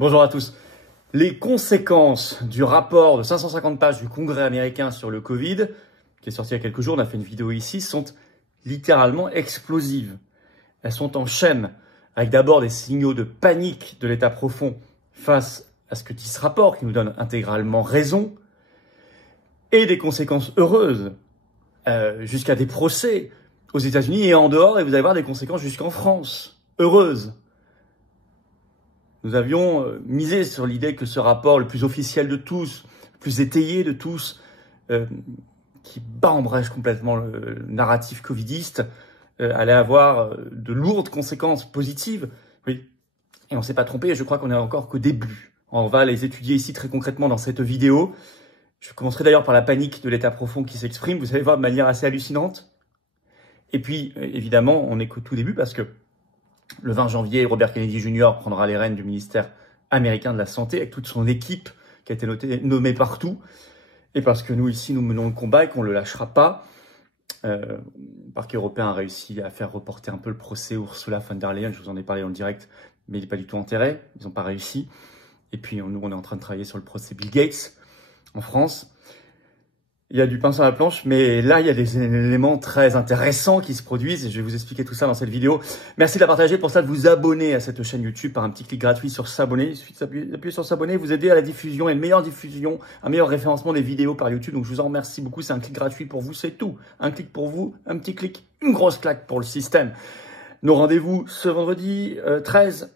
Bonjour à tous. Les conséquences du rapport de 550 pages du Congrès américain sur le Covid, qui est sorti il y a quelques jours, on a fait une vidéo ici, sont littéralement explosives. Elles sont en chaîne, avec d'abord des signaux de panique de l'état profond face à ce que dit ce rapport, qui nous donne intégralement raison, et des conséquences heureuses, jusqu'à des procès aux États-Unis et en dehors, et vous allez voir des conséquences jusqu'en France, heureuses. Nous avions misé sur l'idée que ce rapport, le plus officiel de tous, le plus étayé de tous, qui bat en brèche complètement le narratif covidiste, allait avoir de lourdes conséquences positives. Oui. Et on ne s'est pas trompé, je crois qu'on est encore qu'au début. On va les étudier ici très concrètement dans cette vidéo. Je commencerai d'ailleurs par la panique de l'état profond qui s'exprime, vous allez voir de manière assez hallucinante. Et puis, évidemment, on n'est qu'au tout début parce que le 20 janvier, Robert Kennedy Jr. prendra les rênes du ministère américain de la Santé avec toute son équipe qui a été nommée partout. Et parce que nous, ici, nous menons le combat et qu'on ne le lâchera pas. Le parquet européen a réussi à faire reporter un peu le procès Ursula von der Leyen. Je vous en ai parlé en direct, mais il n'est pas du tout enterré. Ils n'ont pas réussi. Et puis, nous, on est en train de travailler sur le procès Bill Gates en France. Il y a du pain sur la planche, mais là, il y a des éléments très intéressants qui se produisent et je vais vous expliquer tout ça dans cette vidéo. Merci de la partager, pour ça de vous abonner à cette chaîne YouTube par un petit clic gratuit sur s'abonner. Il suffit d'appuyer sur s'abonner, vous aider à la diffusion et une meilleure diffusion, un meilleur référencement des vidéos par YouTube. Donc je vous en remercie beaucoup, c'est un clic gratuit pour vous, c'est tout. Un clic pour vous, un petit clic, une grosse claque pour le système. Nos rendez-vous ce vendredi 13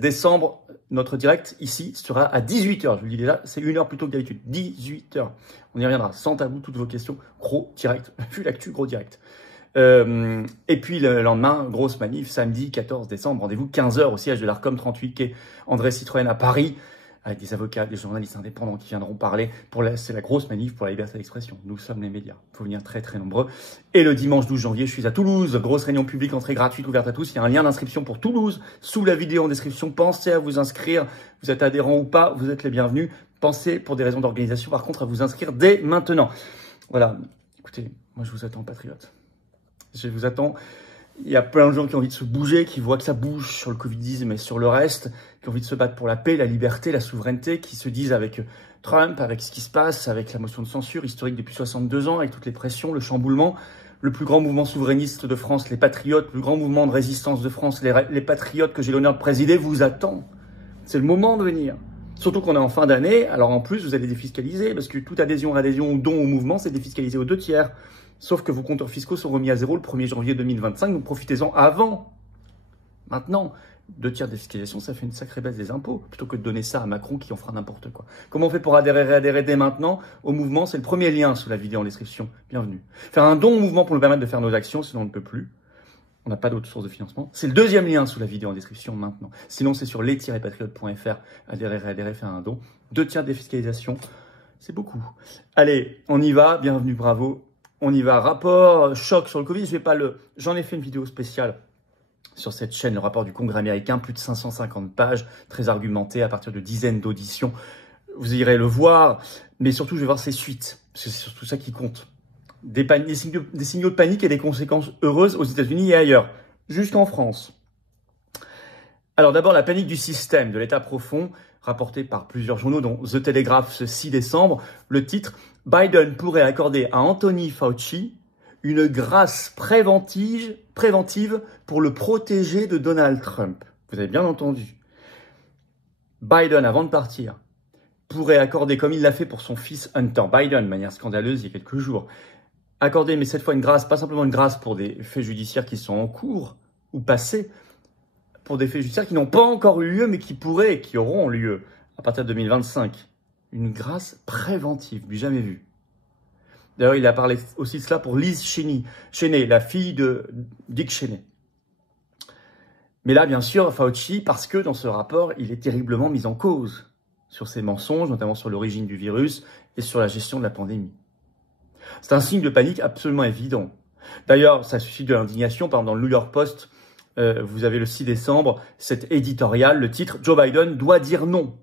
décembre. Notre direct ici sera à 18h. Je vous le dis déjà, c'est 1 heure plus tôt que d'habitude. 18h. On y reviendra sans tabou, toutes vos questions. Gros direct. Vu l'actu, gros direct. Et puis le lendemain, grosse manif, samedi 14 décembre. Rendez-vous 15h au siège de l'Arcom 38 quai André Citroën à Paris, avec des avocats, des journalistes indépendants qui viendront parler. C'est la grosse manif pour la liberté d'expression. Nous sommes les médias. Il faut venir très très nombreux. Et le dimanche 12 janvier, je suis à Toulouse. Grosse réunion publique, entrée gratuite, ouverte à tous. Il y a un lien d'inscription pour Toulouse sous la vidéo en description. Pensez à vous inscrire. Vous êtes adhérent ou pas, vous êtes les bienvenus. Pensez, pour des raisons d'organisation, par contre, à vous inscrire dès maintenant. Voilà. Écoutez, moi je vous attends, patriotes. Je vous attends. Il y a plein de gens qui ont envie de se bouger, qui voient que ça bouge sur le covidisme et sur le reste, qui ont envie de se battre pour la paix, la liberté, la souveraineté, qui se disent avec Trump, avec ce qui se passe, avec la motion de censure historique depuis 62 ans, avec toutes les pressions, le chamboulement, le plus grand mouvement souverainiste de France, les Patriotes, le plus grand mouvement de résistance de France, les Patriotes que j'ai l'honneur de présider, vous attend. C'est le moment de venir. Surtout qu'on est en fin d'année, alors en plus vous allez défiscaliser, parce que toute adhésion ou don au mouvement, c'est défiscalisé aux 2/3. Sauf que vos compteurs fiscaux sont remis à zéro le 1er janvier 2025, donc profitez-en avant. Maintenant, 2/3 de défiscalisation, ça fait une sacrée baisse des impôts, plutôt que de donner ça à Macron qui en fera n'importe quoi. Comment on fait pour réadhérer dès maintenant au mouvement? C'est le premier lien sous la vidéo en description. Bienvenue. Faire un don au mouvement pour nous permettre de faire nos actions, sinon on ne peut plus. On n'a pas d'autre source de financement. C'est le deuxième lien sous la vidéo en description maintenant. Sinon, c'est sur les-patriotes.fr. Réadhérer, faire un don. 2/3 de défiscalisation, c'est beaucoup. Allez, on y va. Bienvenue, bravo. On y va. Rapport choc sur le Covid. J'en ai fait une vidéo spéciale sur cette chaîne, le rapport du Congrès américain, plus de 550 pages, très argumenté à partir de dizaines d'auditions. Vous irez le voir, mais surtout, je vais voir ses suites. C'est surtout ça qui compte. Des signaux de panique et des conséquences heureuses aux États-Unis et ailleurs, jusqu'en France. Alors d'abord, la panique du système, de l'état profond, rapporté par plusieurs journaux, dont The Telegraph ce 6 décembre. Le titre, Biden pourrait accorder à Anthony Fauci une grâce préventive pour le protéger de Donald Trump. Vous avez bien entendu. Biden, avant de partir, pourrait accorder, comme il l'a fait pour son fils Hunter Biden, de manière scandaleuse il y a quelques jours, accorder, mais cette fois une grâce, pas simplement une grâce pour des faits judiciaires qui sont en cours ou passés, pour des faits judiciaires qui n'ont pas encore eu lieu, mais qui pourraient, qui auront lieu à partir de 2025. Une grâce préventive, du jamais vu. D'ailleurs, il a parlé aussi de cela pour Liz Cheney, la fille de Dick Cheney. Mais là, bien sûr, Fauci, parce que dans ce rapport, il est terriblement mis en cause sur ses mensonges, notamment sur l'origine du virus et sur la gestion de la pandémie. C'est un signe de panique absolument évident. D'ailleurs, ça suscite de l'indignation. Par exemple, dans le New York Post, vous avez le 6 décembre, cet éditorial, le titre « Joe Biden doit dire non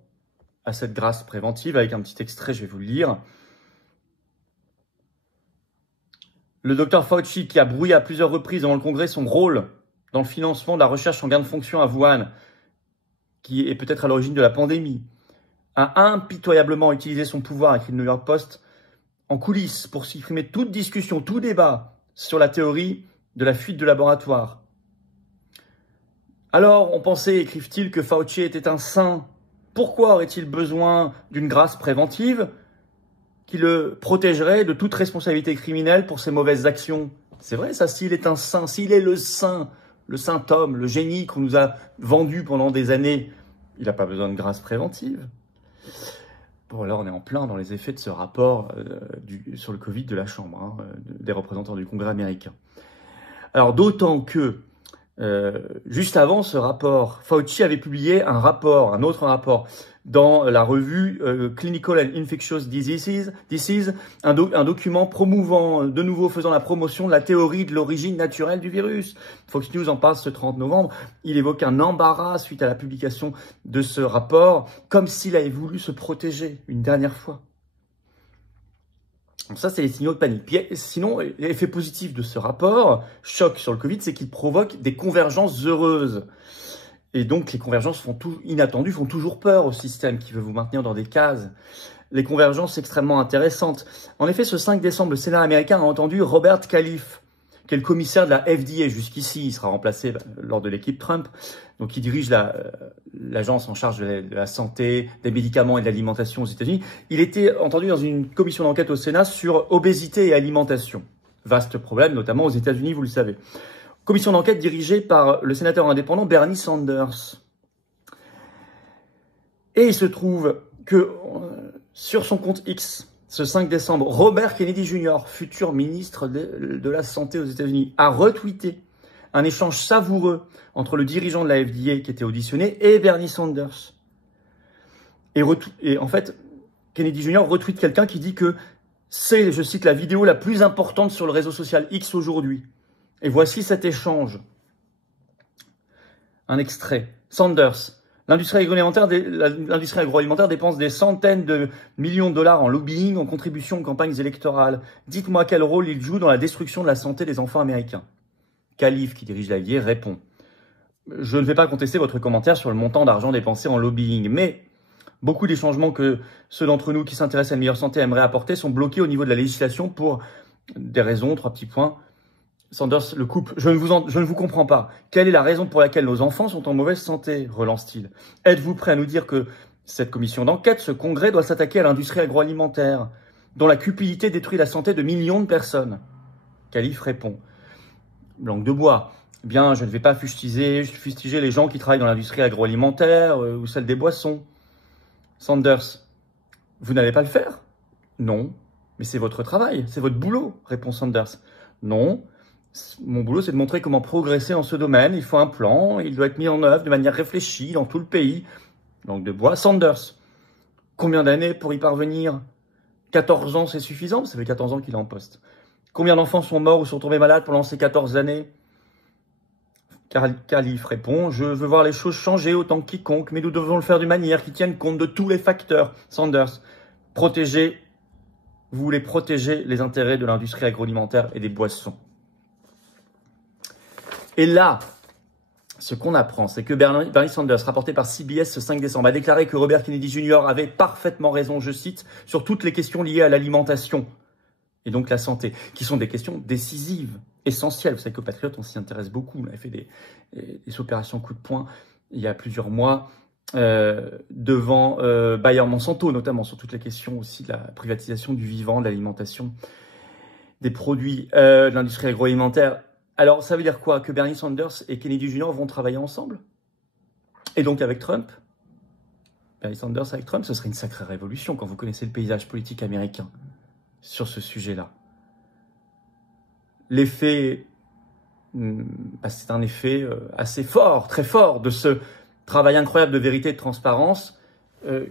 à cette grâce préventive » avec un petit extrait, je vais vous le lire. Le docteur Fauci, qui a brouillé à plusieurs reprises devant le Congrès son rôle dans le financement de la recherche en gain de fonction à Wuhan, qui est peut-être à l'origine de la pandémie, a impitoyablement utilisé son pouvoir, écrit le New York Post, en coulisses pour supprimer toute discussion, tout débat sur la théorie de la fuite de laboratoire. Alors, on pensait, écrivent-ils, que Fauci était un saint. Pourquoi aurait-il besoin d'une grâce préventive qui le protégerait de toute responsabilité criminelle pour ses mauvaises actions? C'est vrai, ça, s'il est un saint, s'il est le saint homme, le génie qu'on nous a vendu pendant des années, il n'a pas besoin de grâce préventive. Bon, alors on est en plein dans les effets de ce rapport sur le Covid de la Chambre, des représentants du Congrès américain. Alors d'autant que, juste avant ce rapport, Fauci avait publié un autre rapport, dans la revue Clinical and Infectious Diseases, un document promouvant, de nouveau faisant la promotion de la théorie de l'origine naturelle du virus. Fox News en parle ce 30 novembre. Il évoque un embarras suite à la publication de ce rapport, comme s'il avait voulu se protéger une dernière fois. Donc ça, c'est les signaux de panique. Puis, sinon, l'effet positif de ce rapport, choc sur le Covid, c'est qu'il provoque des convergences heureuses. Et donc, les convergences inattendues font toujours peur au système qui veut vous maintenir dans des cases. Les convergences extrêmement intéressantes. En effet, ce 5 décembre, le Sénat américain a entendu Robert Califf, qui est le commissaire de la FDA jusqu'ici. Il sera remplacé lors de l'équipe Trump. Donc, il dirige l'agence en charge de la santé, des médicaments et de l'alimentation aux États-Unis. Il était entendu dans une commission d'enquête au Sénat sur obésité et alimentation. Vaste problème, notamment aux États-Unis, vous le savez. Commission d'enquête dirigée par le sénateur indépendant Bernie Sanders. Et il se trouve que sur son compte X, ce 5 décembre, Robert Kennedy Jr., futur ministre de la Santé aux États-Unis, a retweeté un échange savoureux entre le dirigeant de la FDA qui était auditionné et Bernie Sanders. Et en fait, Kennedy Jr. retweet quelqu'un qui dit que c'est, je cite, la vidéo la plus importante sur le réseau social X aujourd'hui. Et voici cet échange. Un extrait. Sanders. L'industrie agroalimentaire dépense des centaines de millions de dollars en lobbying, en contribution aux campagnes électorales. Dites-moi quel rôle il joue dans la destruction de la santé des enfants américains. Califf, qui dirige la FDA, répond. Je ne vais pas contester votre commentaire sur le montant d'argent dépensé en lobbying, mais beaucoup des changements que ceux d'entre nous qui s'intéressent à une meilleure santé aimeraient apporter sont bloqués au niveau de la législation pour des raisons, 3 petits points. Sanders le coupe. Je ne vous comprends pas. Quelle est la raison pour laquelle nos enfants sont en mauvaise santé, relance-t-il. Êtes-vous prêt à nous dire que cette commission d'enquête, ce congrès, doit s'attaquer à l'industrie agroalimentaire, dont la cupidité détruit la santé de millions de personnes? Califf répond. Langue de bois. Eh bien, je ne vais pas fustiger les gens qui travaillent dans l'industrie agroalimentaire ou celle des boissons. Sanders. Vous n'allez pas le faire? Non. Mais c'est votre travail, c'est votre boulot, répond Sanders. Non. Mon boulot, c'est de montrer comment progresser en ce domaine. Il faut un plan, il doit être mis en œuvre de manière réfléchie dans tout le pays. Langue de bois, Sanders. Combien d'années pour y parvenir? 14 ans, c'est suffisant? Ça fait 14 ans qu'il est en poste. Combien d'enfants sont morts ou sont tombés malades pendant ces 14 années? Califf répond, je veux voir les choses changer autant que quiconque, mais nous devons le faire d'une manière qui tienne compte de tous les facteurs. Sanders, vous voulez protéger les intérêts de l'industrie agroalimentaire et des boissons. Et là, ce qu'on apprend, c'est que Bernie Sanders, rapporté par CBS ce 5 décembre, a déclaré que Robert Kennedy Jr. avait parfaitement raison, je cite, sur toutes les questions liées à l'alimentation et donc la santé, qui sont des questions décisives, essentielles. Vous savez qu'au Patriote, on s'y intéresse beaucoup. On avait fait des opérations coup de poing il y a plusieurs mois devant Bayer Monsanto, notamment sur toutes les questions aussi de la privatisation du vivant, de l'alimentation, des produits de l'industrie agroalimentaire. Alors, ça veut dire quoi? Que Bernie Sanders et Kennedy Jr. vont travailler ensemble? Et donc avec Trump? Bernie Sanders avec Trump, ce serait une sacrée révolution quand vous connaissez le paysage politique américain sur ce sujet-là. L'effet, c'est un effet assez fort, très fort, de ce travail incroyable de vérité et de transparence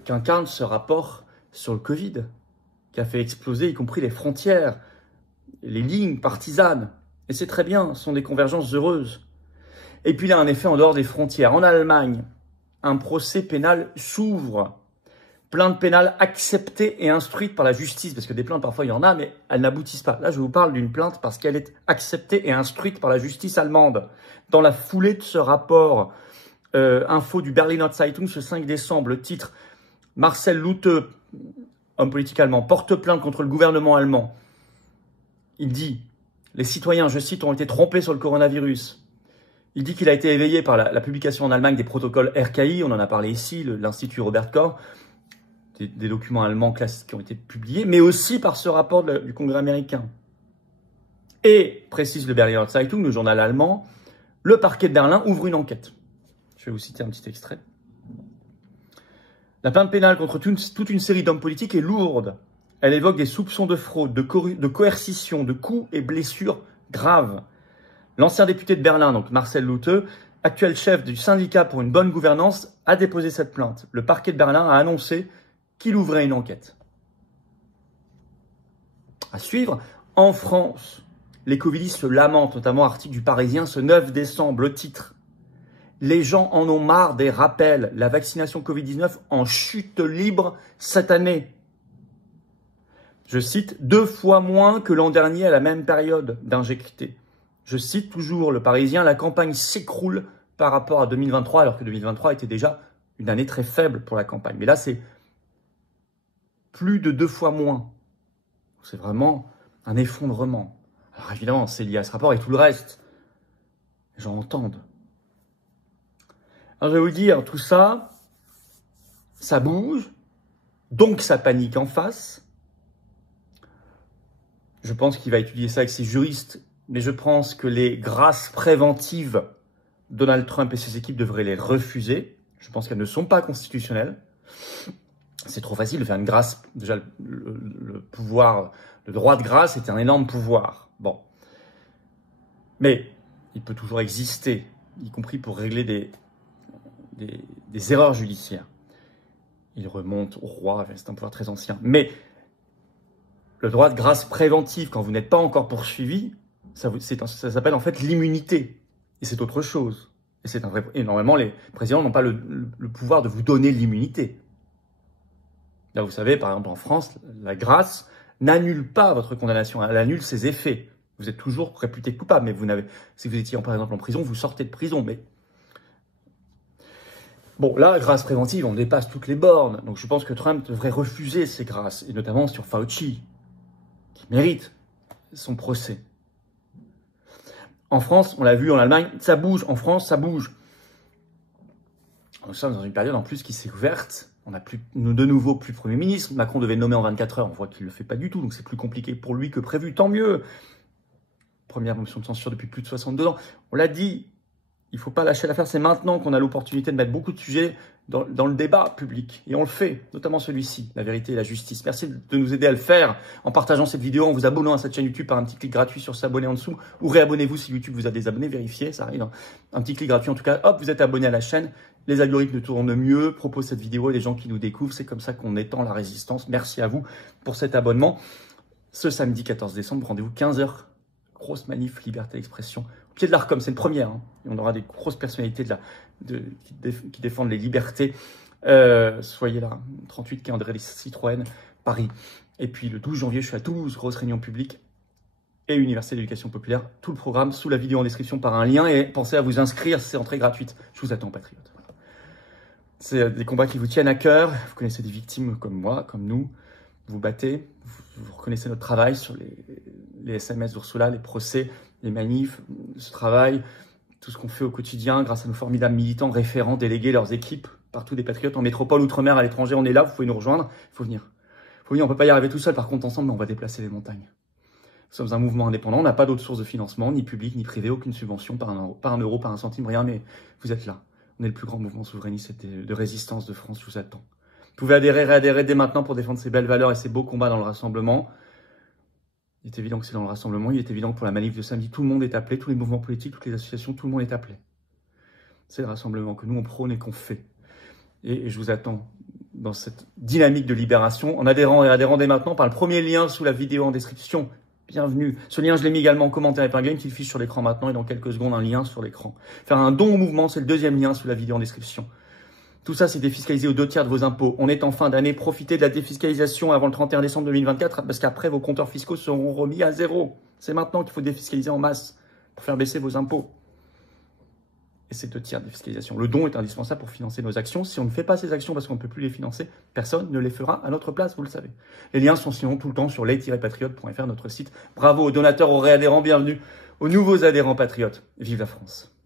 qu'incarne ce rapport sur le Covid, qui a fait exploser y compris les frontières, les lignes partisanes. Et c'est très bien, ce sont des convergences heureuses. Et puis il y a un effet en dehors des frontières. En Allemagne, un procès pénal s'ouvre. Plainte pénale acceptée et instruite par la justice. Parce que des plaintes, parfois, il y en a, mais elles n'aboutissent pas. Là, je vous parle d'une plainte parce qu'elle est acceptée et instruite par la justice allemande. Dans la foulée de ce rapport info du Berliner Zeitung ce 5 décembre, le titre « Marcel Lutte, homme politique allemand, porte plainte contre le gouvernement allemand ». Il dit « Les citoyens, je cite, ont été trompés sur le coronavirus ». Il dit qu'il a été éveillé par la publication en Allemagne des protocoles RKI, on en a parlé ici, l'Institut Robert Koch, des documents allemands classiques qui ont été publiés, mais aussi par ce rapport du Congrès américain. Et, précise le Berliner Zeitung, le journal allemand, le parquet de Berlin ouvre une enquête. Je vais vous citer un petit extrait. La plainte pénale contre toute une série d'hommes politiques est lourde. Elle évoque des soupçons de fraude, de coercition, de coups et blessures graves. L'ancien député de Berlin, donc Marcel Lutte, actuel chef du syndicat pour une bonne gouvernance, a déposé cette plainte. Le parquet de Berlin a annoncé qu'il ouvrait une enquête. À suivre, en France, les covidistes se lamentent, notamment article du Parisien ce 9 décembre, le titre. Les gens en ont marre des rappels. La vaccination Covid-19 en chute libre cette année. Je cite, 2 fois moins que l'an dernier à la même période d'injectés. Je cite toujours le Parisien, la campagne s'écroule par rapport à 2023, alors que 2023 était déjà une année très faible pour la campagne. Mais là, c'est plus de 2 fois moins. C'est vraiment un effondrement. Alors évidemment, c'est lié à ce rapport et tout le reste. Les gens entendent. Alors je vais vous dire, tout ça, ça bouge, donc ça panique en face. Je pense qu'il va étudier ça avec ses juristes, mais je pense que les grâces préventives, Donald Trump et ses équipes devraient les refuser. Je pense qu'elles ne sont pas constitutionnelles. C'est trop facile de faire une grâce. Déjà, le pouvoir, le droit de grâce est un énorme pouvoir. Bon. Mais il peut toujours exister, y compris pour régler des erreurs judiciaires. Il remonte au roi, c'est un pouvoir très ancien. Mais le droit de grâce préventive, quand vous n'êtes pas encore poursuivi, ça s'appelle en fait l'immunité. Et c'est autre chose. Et normalement, les présidents n'ont pas le pouvoir de vous donner l'immunité. Là, vous savez, par exemple, en France, la grâce n'annule pas votre condamnation, elle annule ses effets. Vous êtes toujours réputé coupable, mais si vous étiez par exemple en prison, vous sortez de prison. Mais bon, là, grâce préventive, on dépasse toutes les bornes. Donc je pense que Trump devrait refuser ces grâces, et notamment sur Fauci, qui mérite son procès. En France, on l'a vu en Allemagne, ça bouge. En France, ça bouge. Nous sommes dans une période en plus qui s'est ouverte. On n'a plus de nouveau plus Premier ministre. Macron devait le nommer en 24 heures. On voit qu'il ne le fait pas du tout. Donc c'est plus compliqué pour lui que prévu. Tant mieux. Première motion de censure depuis plus de 62 ans. On l'a dit, il ne faut pas lâcher l'affaire. C'est maintenant qu'on a l'opportunité de mettre beaucoup de sujets dans le débat public. Et on le fait, notamment celui-ci, la vérité et la justice. Merci de nous aider à le faire en partageant cette vidéo, en vous abonnant à cette chaîne YouTube par un petit clic gratuit sur s'abonner en dessous. Ou réabonnez-vous si YouTube vous a désabonné, vérifiez, ça arrive. Hein. Un petit clic gratuit en tout cas. Hop, vous êtes abonné à la chaîne. Les algorithmes tournent mieux, proposent cette vidéo à des gens qui nous découvrent. C'est comme ça qu'on étend la résistance. Merci à vous pour cet abonnement. Ce samedi 14 décembre, rendez-vous 15h. Grosse manif, liberté d'expression. Au pied de l'Arcom, c'est une première. Hein. Et on aura des grosses personnalités qui défendent les libertés. Soyez là. 38 quai André Citroën, Paris. Et puis le 12 janvier, je suis à Toulouse, grosse réunion publique et Université d'éducation populaire. Tout le programme sous la vidéo en description par un lien. Et pensez à vous inscrire, c'est entrée gratuite. Je vous attends, patriotes. C'est des combats qui vous tiennent à cœur. Vous connaissez des victimes comme moi, comme nous. Vous battez, vous reconnaissez notre travail sur les SMS d'Ursula, les procès, les manifs, ce travail, tout ce qu'on fait au quotidien grâce à nos formidables militants, référents, délégués, leurs équipes, partout des patriotes, en métropole, outre-mer, à l'étranger, on est là, vous pouvez nous rejoindre, il faut venir. On ne peut pas y arriver tout seul, par contre ensemble, on va déplacer les montagnes. Nous sommes un mouvement indépendant, on n'a pas d'autres sources de financement, ni public, ni privé, aucune subvention, par un euro, par un centime, rien, mais vous êtes là. On est le plus grand mouvement souverainiste de résistance de France, je vous attends. Vous pouvez adhérer, réadhérer dès maintenant pour défendre ces belles valeurs et ces beaux combats dans le rassemblement. Il est évident que c'est dans le rassemblement, il est évident que pour la manif de samedi, tout le monde est appelé, tous les mouvements politiques, toutes les associations, tout le monde est appelé. C'est le rassemblement que nous on prône et qu'on fait. Et je vous attends dans cette dynamique de libération en adhérant et adhérant dès maintenant par le premier lien sous la vidéo en description. Bienvenue. Ce lien, je l'ai mis également en commentaire épinglé, une petite fiche sur l'écran maintenant et dans quelques secondes un lien sur l'écran. Faire un don au mouvement, c'est le deuxième lien sous la vidéo en description. Tout ça, c'est défiscalisé aux 2/3 de vos impôts. On est en fin d'année. Profitez de la défiscalisation avant le 31 décembre 2024 parce qu'après, vos compteurs fiscaux seront remis à zéro. C'est maintenant qu'il faut défiscaliser en masse pour faire baisser vos impôts. et ces 2 tiers de défiscalisation. Le don est indispensable pour financer nos actions. Si on ne fait pas ces actions parce qu'on ne peut plus les financer, personne ne les fera à notre place, vous le savez. Les liens sont sinon tout le temps sur les-patriotes.fr, notre site. Bravo aux donateurs, aux réadhérents, bienvenue aux nouveaux adhérents patriotes. Vive la France!